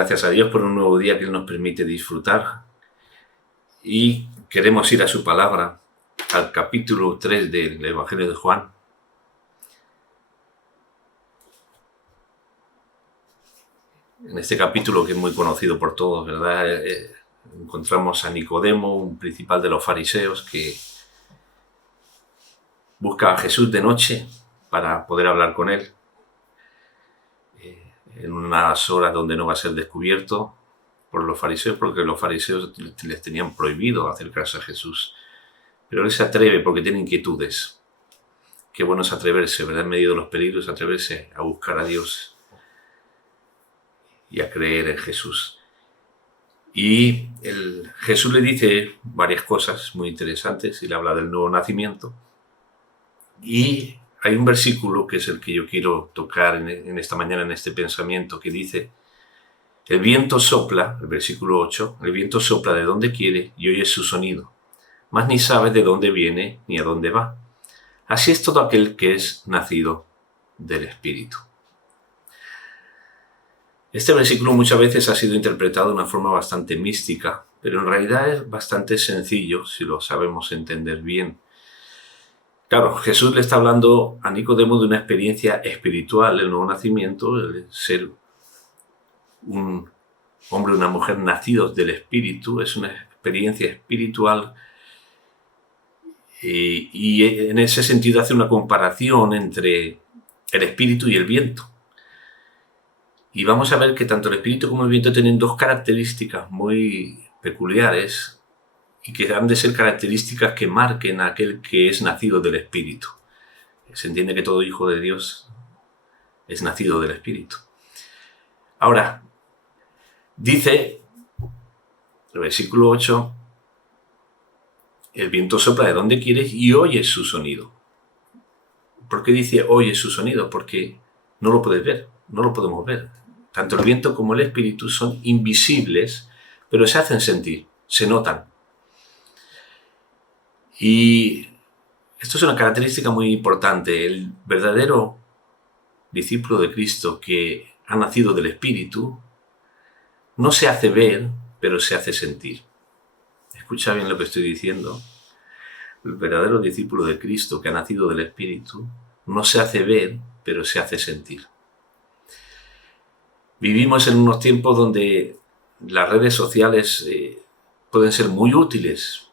gracias a Dios por un nuevo día que Él nos permite disfrutar y queremos ir a su palabra, al capítulo 3 del Evangelio de Juan. En este capítulo, que es muy conocido por todos, ¿verdad? Encontramos a Nicodemo, un principal de los fariseos, que busca a Jesús de noche para poder hablar con Él, en unas horas donde no va a ser descubierto por los fariseos, porque los fariseos les tenían prohibido acercarse a Jesús. Pero Él se atreve porque tiene inquietudes. Qué bueno es atreverse, ¿verdad? En medio de los peligros, atreverse a buscar a Dios y a creer en Jesús. Y Jesús le dice varias cosas muy interesantes y le habla del nuevo nacimiento. Y hay un versículo que es el que yo quiero tocar en esta mañana, en este pensamiento, que dice: el viento sopla, el versículo 8, el viento sopla de donde quiere y oyes su sonido, mas ni sabes de dónde viene ni a dónde va. Así es todo aquel que es nacido del Espíritu. Este versículo muchas veces ha sido interpretado de una forma bastante mística, pero en realidad es bastante sencillo si lo sabemos entender bien. Claro, Jesús le está hablando a Nicodemo de una experiencia espiritual, el nuevo nacimiento, el ser un hombre o una mujer nacidos del Espíritu, es una experiencia espiritual. Y en ese sentido hace una comparación entre el espíritu y el viento. Y vamos a ver que tanto el espíritu como el viento tienen dos características muy peculiares y que han de ser características que marquen a aquel que es nacido del espíritu. Se entiende que todo hijo de Dios es nacido del espíritu. Ahora, dice el versículo 8, el viento sopla de donde quiere y oyes su sonido. ¿Por qué dice oye su sonido? Porque no lo puedes ver, no lo podemos ver. Tanto el viento como el espíritu son invisibles, pero se hacen sentir, se notan. Y esto es una característica muy importante. El verdadero discípulo de Cristo que ha nacido del espíritu no se hace ver, pero se hace sentir. Escucha bien lo que estoy diciendo. El verdadero discípulo de Cristo que ha nacido del espíritu no se hace ver, pero se hace sentir. Vivimos en unos tiempos donde las redes sociales pueden ser muy útiles,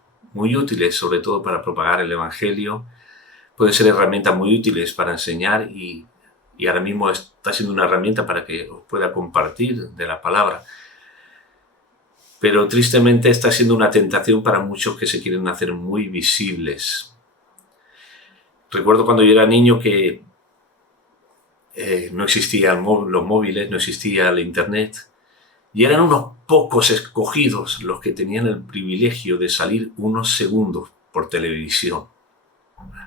sobre todo para propagar el Evangelio. Pueden ser herramientas muy útiles para enseñar y ahora mismo está siendo una herramienta para que os pueda compartir de la palabra. Pero tristemente está siendo una tentación para muchos que se quieren hacer muy visibles. Recuerdo cuando yo era niño que no existían los móviles, no existía el internet, y eran unos pocos escogidos los que tenían el privilegio de salir unos segundos por televisión.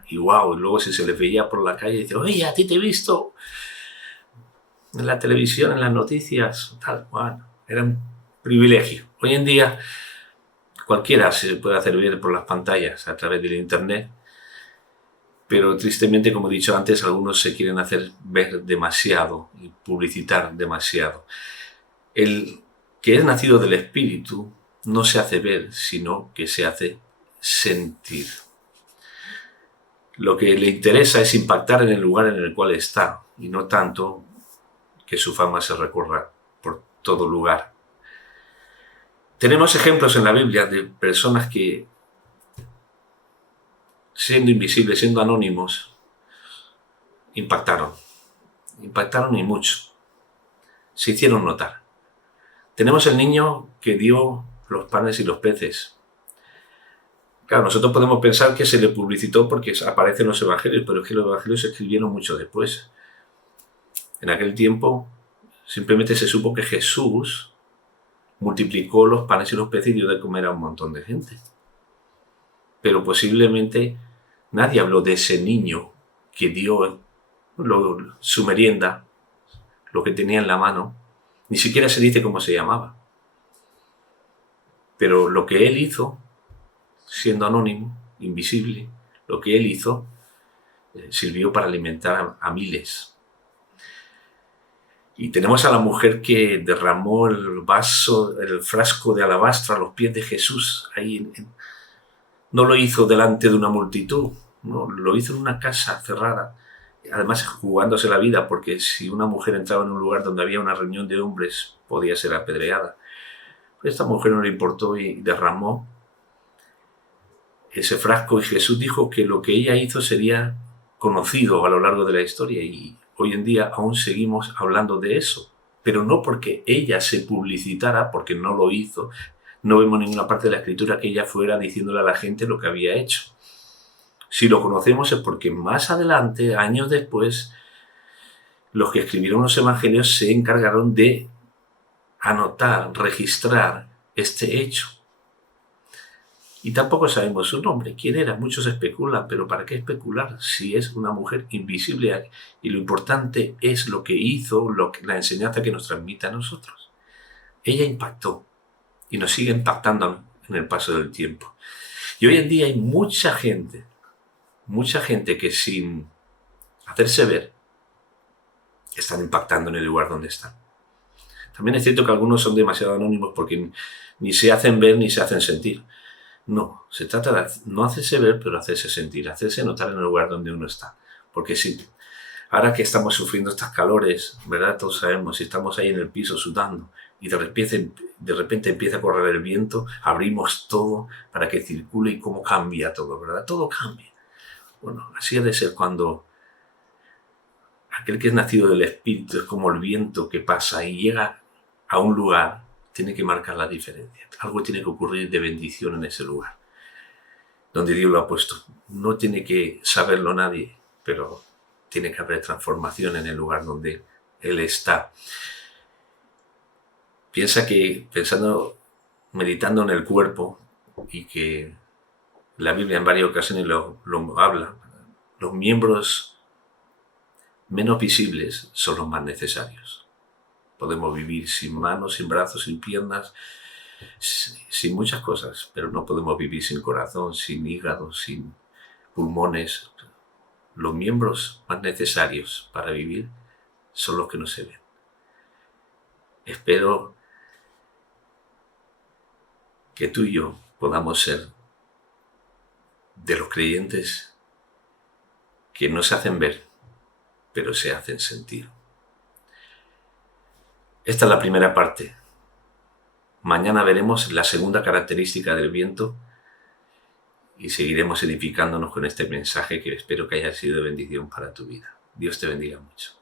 Y wow, luego si se les veía por la calle, decían: oye, a ti te he visto en la televisión, en las noticias, tal. Bueno, era un privilegio. Hoy en día cualquiera se puede hacer ver por las pantallas a través del internet, pero tristemente, como he dicho antes, algunos se quieren hacer ver demasiado y publicitar demasiado. El que es nacido del Espíritu no se hace ver, sino que se hace sentir. Lo que le interesa es impactar en el lugar en el cual está y no tanto que su fama se recorra por todo lugar. Tenemos ejemplos en la Biblia de personas que, siendo invisibles, siendo anónimos, impactaron y mucho. Se hicieron notar. Tenemos el niño que dio los panes y los peces. Claro, nosotros podemos pensar que se le publicitó porque aparecen los evangelios, pero es que los evangelios se escribieron mucho después. En aquel tiempo simplemente se supo que Jesús multiplicó los panes y los peces y dio de comer a un montón de gente. Pero posiblemente nadie habló de ese niño que dio su merienda, lo que tenía en la mano. Ni siquiera se dice cómo se llamaba. Pero lo que él hizo, siendo anónimo, invisible, lo que él hizo sirvió para alimentar a miles. Y tenemos a la mujer que derramó el vaso, el frasco de alabastro a los pies de Jesús. No lo hizo delante de una multitud, no, lo hizo en una casa cerrada. Además, jugándose la vida, porque si una mujer entraba en un lugar donde había una reunión de hombres, podía ser apedreada. Pero a esta mujer no le importó y derramó ese frasco, y Jesús dijo que lo que ella hizo sería conocido a lo largo de la historia, y hoy en día aún seguimos hablando de eso, pero no porque ella se publicitara, porque no lo hizo. No vemos en ninguna parte de la Escritura que ella fuera diciéndole a la gente lo que había hecho. Si lo conocemos es porque más adelante, años después, los que escribieron los evangelios se encargaron de anotar, registrar este hecho. Y tampoco sabemos su nombre, quién era. Muchos especulan, pero ¿para qué especular si es una mujer invisible? Y lo importante es lo que hizo, la enseñanza que nos transmite a nosotros. Ella impactó y nos sigue impactando en el paso del tiempo. Y hoy en día hay mucha gente que sin hacerse ver están impactando en el lugar donde están. También es cierto que algunos son demasiado anónimos porque ni se hacen ver ni se hacen sentir. No, se trata de no hacerse ver, pero hacerse sentir, hacerse notar en el lugar donde uno está. Porque si ahora que estamos sufriendo estas calores, ¿verdad? Todos sabemos, si estamos ahí en el piso sudando y de repente empieza a correr el viento, abrimos todo para que circule, y cómo cambia todo, ¿verdad? Todo cambia. Bueno, así ha de ser cuando aquel que es nacido del Espíritu es como el viento que pasa y llega a un lugar, tiene que marcar la diferencia. Algo tiene que ocurrir de bendición en ese lugar donde Dios lo ha puesto. No tiene que saberlo nadie, pero tiene que haber transformación en el lugar donde Él está. Piensa que, meditando en el cuerpo, y que la Biblia en varias ocasiones lo habla, los miembros menos visibles son los más necesarios. Podemos vivir sin manos, sin brazos, sin piernas, sin muchas cosas, pero no podemos vivir sin corazón, sin hígado, sin pulmones. Los miembros más necesarios para vivir son los que no se ven. Espero que tú y yo podamos ser de los creyentes que no se hacen ver, pero se hacen sentir. Esta es la primera parte. Mañana veremos la segunda característica del viento y seguiremos edificándonos con este mensaje que espero que haya sido de bendición para tu vida. Dios te bendiga mucho.